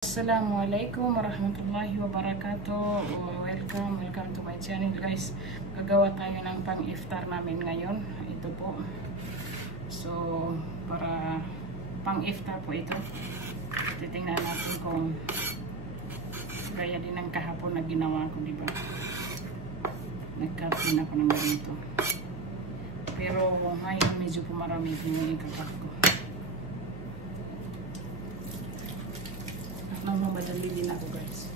Assalamualaikum warahmatullahi wabarakatuh. Welcome to my channel, guys. Gagawa tayo ng pang-iftar namin ngayon. Ito po. So, para pang-iftar po ito. Titingnan natin kung gaya din ng kahapon na ginawa ko, di ba? Nagkatin ako ng ganito. Pero ngayon medyo pumarami yung ikapak ko. Mamadali din ako, guys.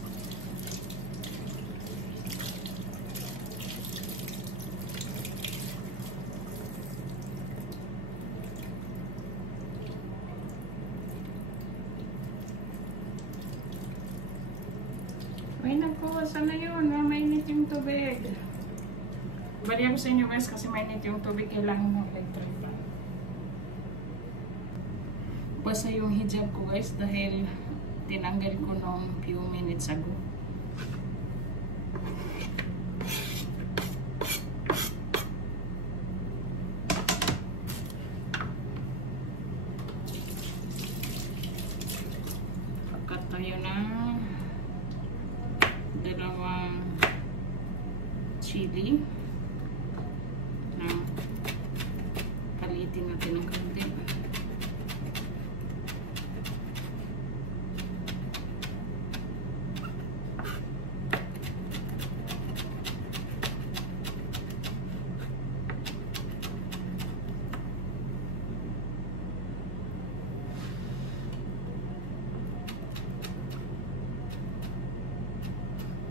Ay nako, sana yun, mainit yung tubig. Bali ako sa inyo, guys, kasi mainit yung tubig, kailangan mo electric pa. Basta yung hijab ko, guys, dahil tinanggal ko nung few minutes ago. Pagkat tayo ng dalawang chili na palitin natin ng konti.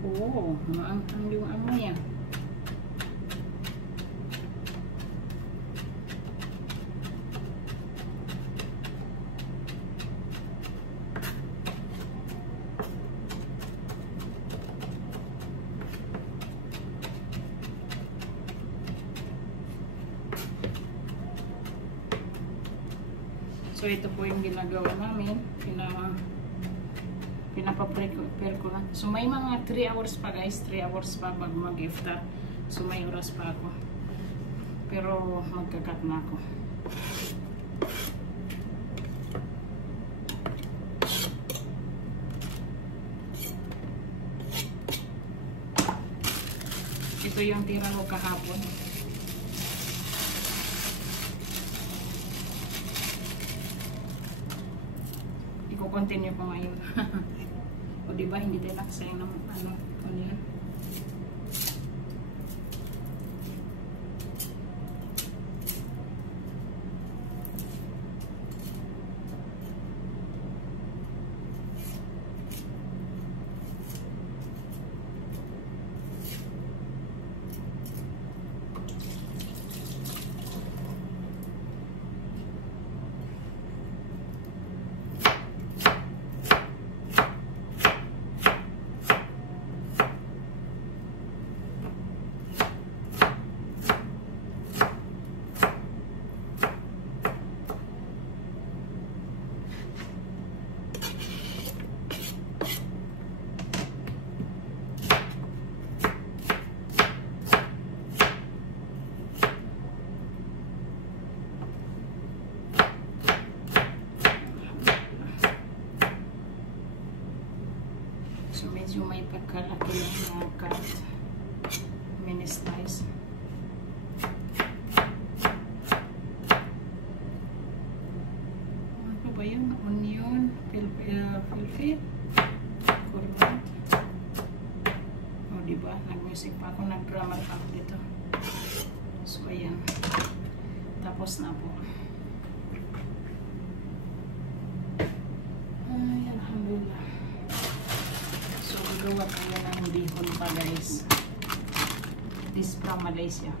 Oo, maanghang yung amoy ah. So ito po yung ginagawa namin. Pinapaprepare ko na. So may mga 3 hours pa, guys. 3 hours pa bago mag-iftar. So may oras pa ako. Pero magkakat na ako. Ito yung tira ko kahapon. Continue ko ngayon. O diba, hindi tayo naksayang ng ano yan. So medyo may pagkalaki ng cut. Mini slice. Ano ba yun? Onion, filfil, kurbat. O diba? Nag-music pa ako, nag-grammar pa ako dito. So ayan. Tapos na po. Ay, alhamdulillah. Gawa tayo ng bihon pa, guys. This from Malaysia.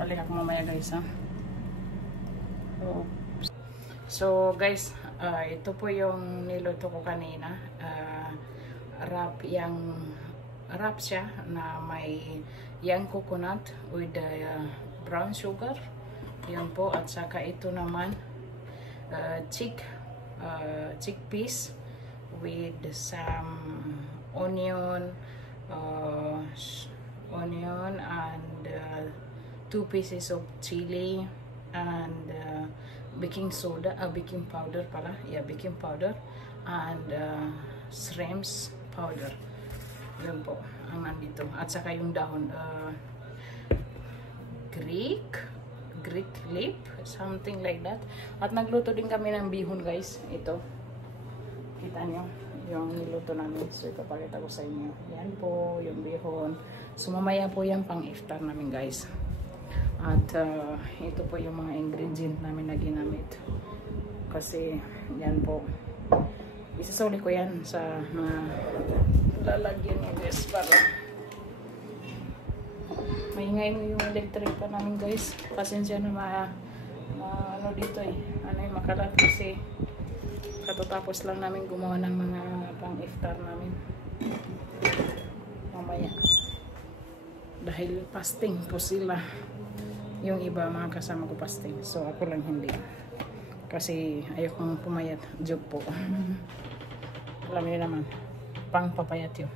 Balik ako mamaya, guys, ha. So guys, ito po yung niluto ko kanina. Wrap siya na may young coconut with brown sugar. Yan po, at saka ito naman chickpeas with some onion and 2 pieces of chili, and baking soda, baking powder pala, yeah, baking powder, and shrimps powder. Yun po ang nandito. At saka yung dahon, Greek leaf, something like that. At nagluto din kami ng bihon, guys. Ito, kita nyo yung niluto namin. So ipapakita ko sa inyo. Yan po yung bihon. So mamaya po yan pang iftar namin, guys. At ito po yung mga ingredient namin na ginamit. Kasi yan po, isasuli ko yan sa mga lalagyan nyo, guys, para maingay mo yung electric pa namin, guys. Pasensya na ano dito ano yung makalat, kasi katatapos lang namin gumawa ng mga pang iftar namin mamaya, dahil fasting po sila. Yung iba mga kasama ko fasting, so ako lang hindi, kasi ayokong pumayat. Joke po. Alam niyo naman, pang papayat yun.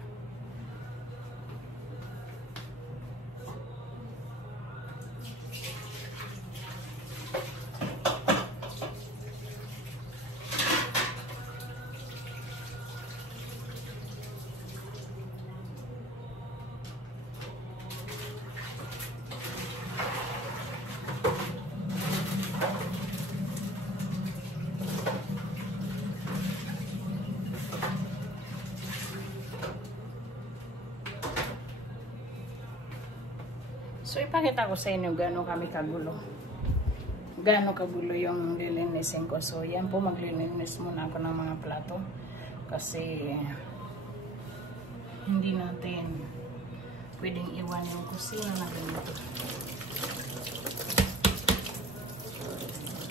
So, ipakita ko sa inyo gano'n kami kagulo. Gano'n kagulo yung lilinisin ko. So, yan po, maglilinis muna ako ng mga plato. Kasi, hindi natin pwedeng iwan yung kusina na ganito.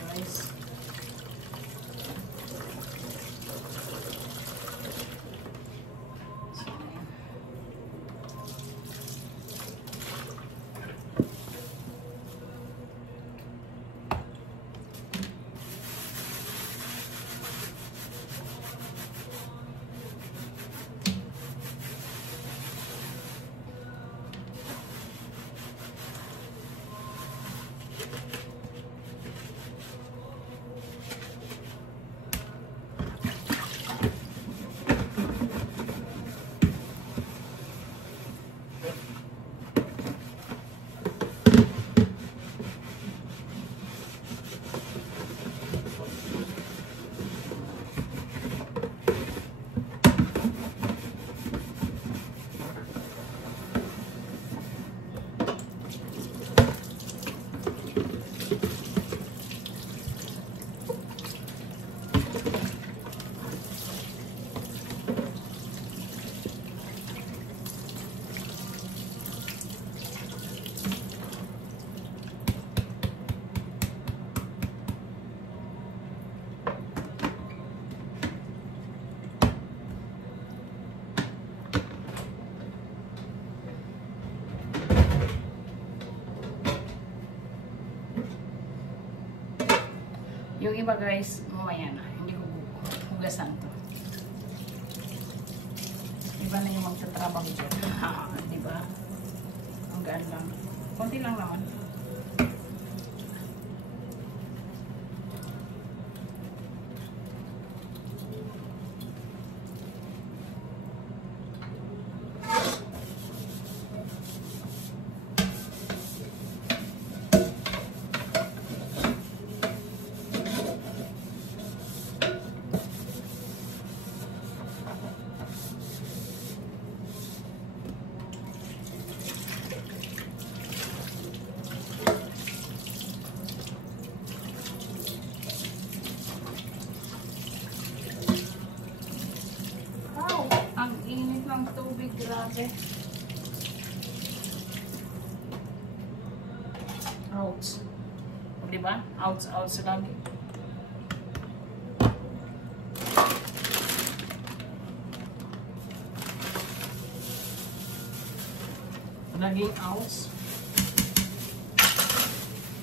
Guys. Yung iba, guys, mamaya na. Hindi ko hugasan to. Iba na yung magtatrabaho dyan. Diba? Ang gaan lang. Konti lang naman. Tubig, grabe. Ouch. Diba? Ouch, ouch lagi. Laging ouch.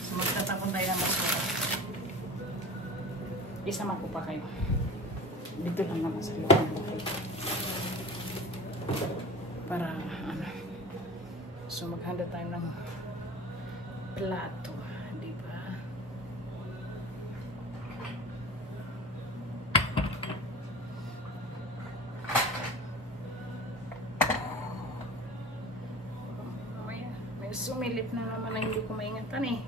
So, magtatapon tayo ng masura. Isama ko pa kayo. Dito lang naman sa loob ng bahay. Para ano, so maghanda tayo ng plato, di ba? May sumilip na naman na hindi ko maingatan eh.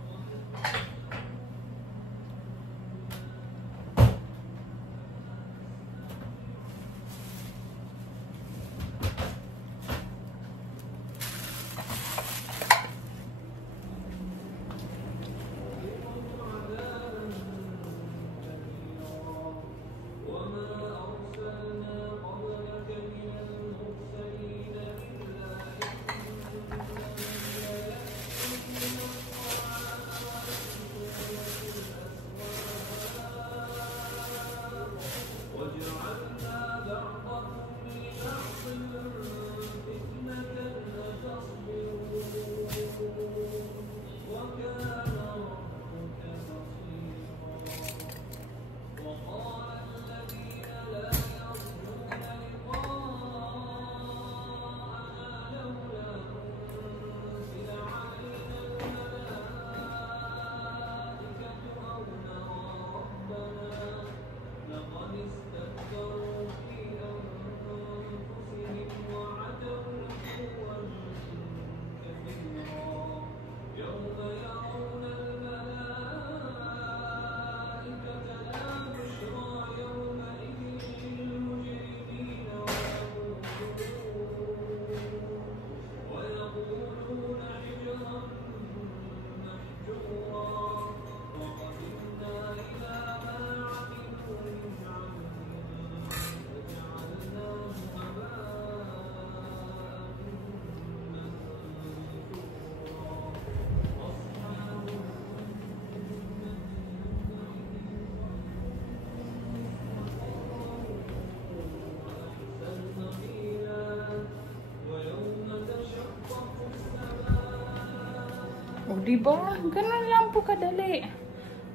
O, diba? Ganun lang po kadali.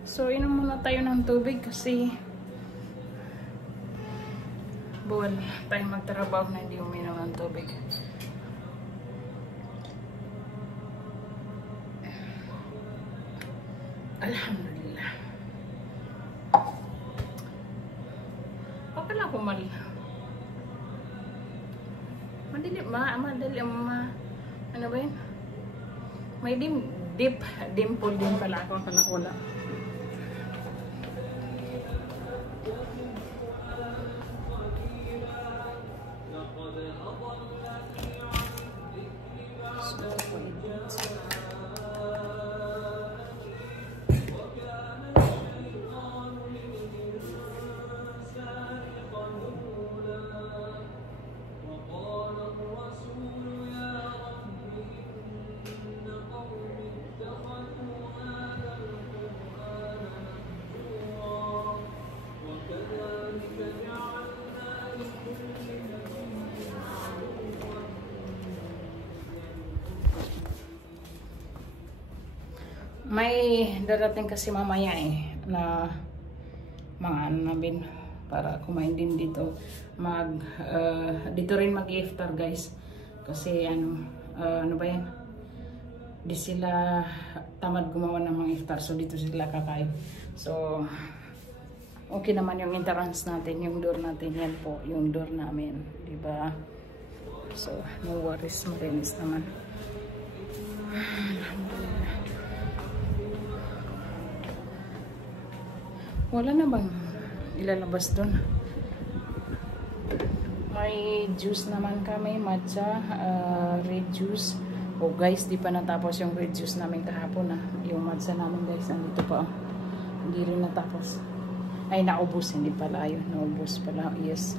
So, inom muna tayo ng tubig kasi bawal tayong magtrabaho na hindi uminom ng tubig. Alhamdulillah. Pakala ko madali ano ba yun? May dimple din pala ako. Akala ko wala. May darating kasi mamaya eh na mga ano namin para kumain din dito. Dito rin mag-iftar guys. Kasi ano ba yan? Di sila tamad gumawa ng mga iftar. So dito sila kakain. So okay naman yung entrance natin, yung door natin. Yan po, yung door namin. Diba? So no worries, malinis naman. Alhamdulillah. Wala na bang ilalabas doon? May juice naman kami, matcha, red juice. Oh guys, di pa natapos yung red juice namin kahapon. Yung matcha namin guys, nandito pa. Hindi rin natapos. Ay, naubos. Hindi pala yun. Naubos pala. Yes.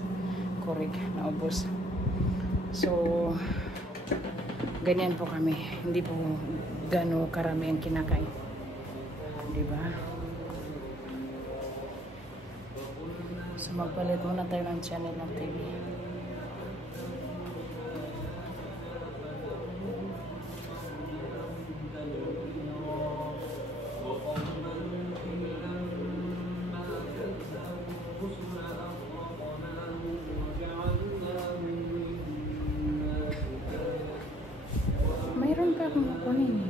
Correct. Naubos. So, ganyan po kami. Hindi po gano'ng karami ang kinakain. Diba? So, magpalit muna tayo ng channel ng TV. Mayroon pa akong kukunin.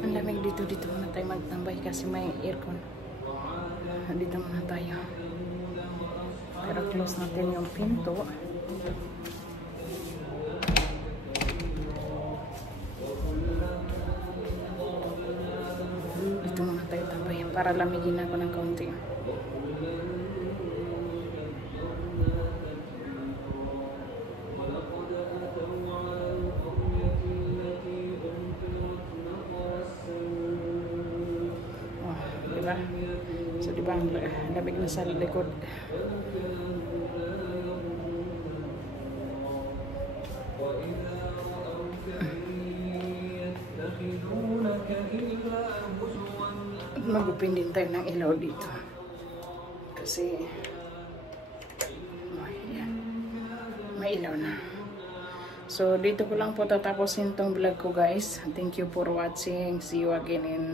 Ang lamig dito magtambay kasi may aircon. Dito muna tayo. Pero close natin yung pinto. Dito muna tayo tambay para lamigin ako ng kaunti. So diba ang lamig na sa likod. Mag-upin din tayo ng ilaw dito kasi yan, may ilaw na. So dito ko lang po tatapusin tong vlog ko, guys. Thank you for watching. See you again in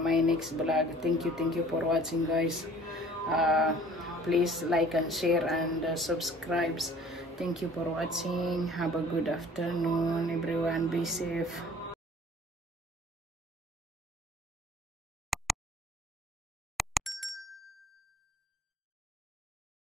my next vlog. Thank you for watching, guys. Please like and share and subscribe. Thank you for watching. Have a good afternoon, everyone. Be safe.